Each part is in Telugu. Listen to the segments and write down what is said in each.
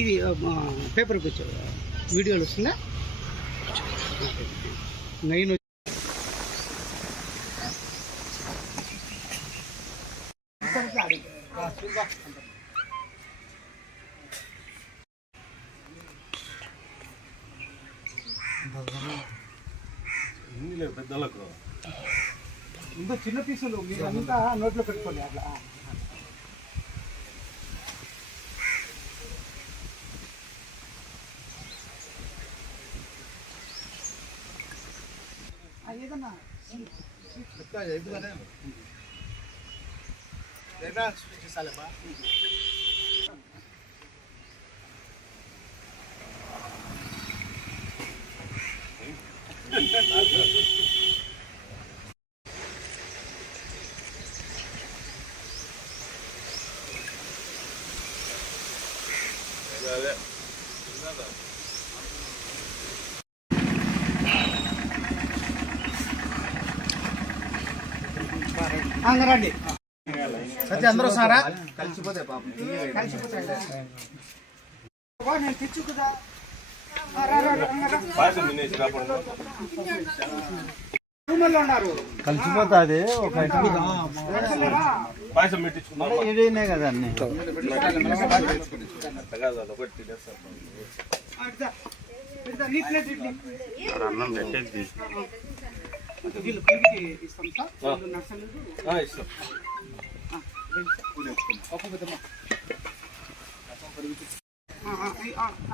ఇది పేపర్ కూర్చో వీడియోలు వస్తుందా నైన్ పెద్దలకు. ఇంకా చిన్న పీసులు మీరు అంతా నోట్లో పెట్టుకోండి అట్లా. ఆ, ఏదన్నా ఆ, ఇంకా రండి సత్య అందరూ సారా నేను తెచ్చుకుదా రూముల్లో ఉన్నారు. కలిసిపోతుంది ఒక? పాయసం పెట్టించుకున్నాం కదా అన్ని. అన్నం పెట్టేది వీళ్ళు కిందికి ఇస్తాం సార్. వీళ్ళు నర్సరీలు ఆ, ఇస్తాం.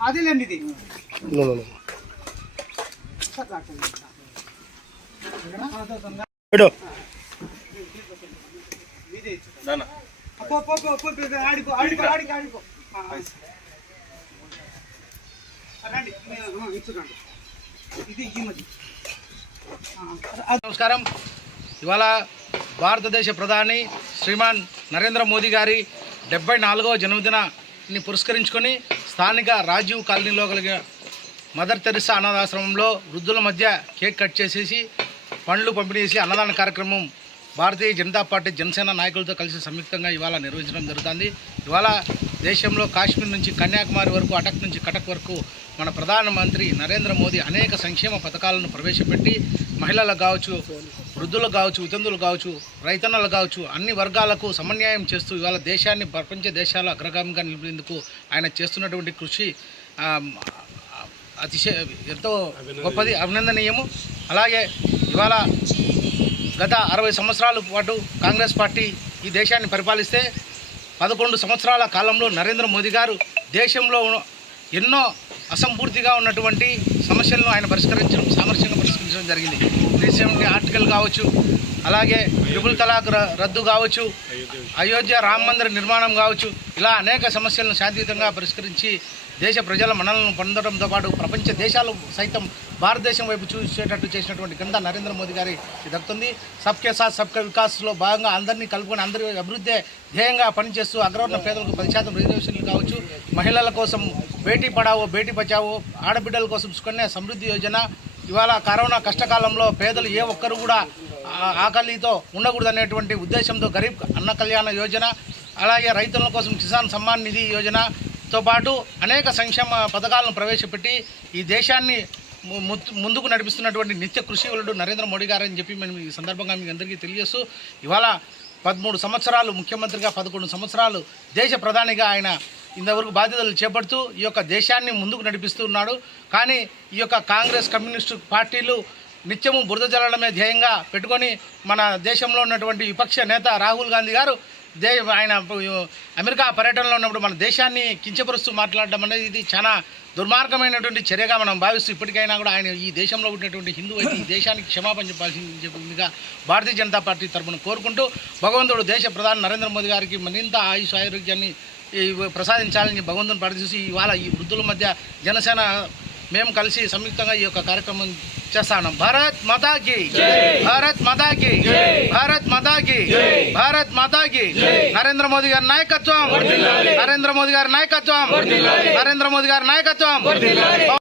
అదేలేండి ఇది. ఆడిపో ఆడిపో రండి. ఇది ఈ మధ్య. నమస్కారం. ఇవాళ భారతదేశ ప్రధాని శ్రీమాన్ నరేంద్ర మోదీ గారి డెబ్బై నాలుగవ జన్మదినాన్ని పురస్కరించుకొని స్థానిక రాజీవ్ కాలనీలో కలిగిన మదర్ తెరిసా అనాథాశ్రమంలో వృద్ధుల మధ్య కేక్ కట్ చేసేసి పండ్లు పంపిణీ చేసి అన్నదాన కార్యక్రమం భారతీయ జనతా పార్టీ జనసేన నాయకులతో కలిసి సంయుక్తంగా ఇవాళ నిర్వహించడం జరుగుతుంది. ఇవాళ దేశంలో కాశ్మీర్ నుంచి కన్యాకుమారి వరకు అటక్ నుంచి కటక్ వరకు మన ప్రధానమంత్రి నరేంద్ర మోదీ అనేక సంక్షేమ పథకాలను ప్రవేశపెట్టి మహిళలకు కావచ్చు వృద్ధులకు కావచ్చు వితంతులు కావచ్చు రైతన్నలు కావచ్చు అన్ని వర్గాలకు సమన్యాయం చేస్తూ ఇవాళ దేశాన్ని ప్రపంచ దేశాల అగ్రగామిగా నిలిపేందుకు ఆయన చేస్తున్నటువంటి కృషి అతిశయ ఎంతో గొప్పది అభినందనీయము. అలాగే ఇవాళ గత అరవై సంవత్సరాల పాటు కాంగ్రెస్ పార్టీ ఈ దేశాన్ని పరిపాలిస్తే పదకొండు సంవత్సరాల కాలంలో నరేంద్ర మోదీ గారు దేశంలో ఎన్నో అసంపూర్తిగా ఉన్నటువంటి సమస్యలను ఆయన పరిష్కరించడం సామర్థ్యంగా పరిష్కరించడం జరిగింది. దేశంలో ఆర్టికల్ కావచ్చు అలాగే ట్రిపుల్ తలాక్ ర- రద్దు కావచ్చు అయోధ్య రామ మందిర నిర్మాణం కావచ్చు ఇలా అనేక సమస్యలను శాంతియుతంగా పరిష్కరించి దేశ ప్రజల మనలను పొందడంతో పాటు ప్రపంచ దేశాలు సైతం భారతదేశం వైపు చూసేటట్టు చేసినటువంటి ఘనత నరేంద్ర మోదీ గారి దక్కుతుంది సబ్కే సాత్ సబ్కే వికాస్లో భాగంగా అందరినీ కలుపుకొని అందరి అభివృద్ధి ధ్యేయంగా పనిచేస్తూ అగ్రవర్ణ పేదలకు పది శాతం రిజర్వేషన్లు కావచ్చు. మహిళల కోసం బేటీ పడావో బేటీ బచావో ఆడబిడ్డల కోసం సుకన్య సమృద్ధి యోజన. ఇవాళ కరోనా కష్టకాలంలో పేదలు ఏ ఒక్కరు కూడా ఆకలితో ఉండకూడదనేటువంటి ఉద్దేశంతో గరీబ్ అన్న కళ్యాణ యోజన. అలాగే రైతుల కోసం కిసాన్ సమ్మాన్ నిధి యోజన. తో పాటు అనేక సంక్షేమ పథకాలను ప్రవేశపెట్టి ఈ దేశాన్ని ము- ముందుకు నడిపిస్తున్నటువంటి నిత్య కృషి నరేంద్ర మోడీ గారు అని చెప్పి మేము ఈ సందర్భంగా మీకు అందరికీ తెలియజేస్తూ ఇవాళ పదమూడు సంవత్సరాలు ముఖ్యమంత్రిగా పదకొండు సంవత్సరాలు దేశ ప్రధానిగా ఆయన ఇంతవరకు బాధ్యతలు చేపడుతూ ఈ యొక్క దేశాన్ని ముందుకు నడిపిస్తున్నాడు. కానీ ఈ యొక్క కాంగ్రెస్ కమ్యూనిస్టు పార్టీలు నిత్యము బురద జల్లడమే ధ్యేయంగా పెట్టుకొని మన దేశంలో ఉన్నటువంటి విపక్ష నేత రాహుల్ గాంధీ గారు దే ఆయన అమెరికా పర్యటనలో ఉన్నప్పుడు మన దేశాన్ని కించపరుస్తూ మాట్లాడడం అనేది ఇది చాలా దుర్మార్గమైనటువంటి చర్యగా మనం భావిస్తూ ఇప్పటికైనా కూడా ఆయన ఈ దేశంలో ఉన్నటువంటి హిందూ అయితే ఈ దేశానికి క్షమాపణ చెప్పాల్సింది చెప్పిందిగా భారతీయ జనతా పార్టీ తరఫున కోరుకుంటూ భగవంతుడు దేశ ప్రధాని నరేంద్ర మోదీ గారికి మరింత ఆయుష్ ఆరోగ్యాన్ని ప్రసాదించాలని భగవంతుని ప్రార్థిస్తూ ఇవాళ ఈ వృద్ధుల మధ్య జనసేన మేము కలిసి సంయుక్తంగా ఈ యొక్క కార్యక్రమం చేస్తాను భారత్ మాతాకి భారత్ మాతాకి భారత్ మాతాకి. మాతాకి. నరేంద్ర మోదీ గారి నాయకత్వం. నరేంద్ర మోదీ గారి నాయకత్వం. నరేంద్ర మోదీ గారి నాయకత్వం.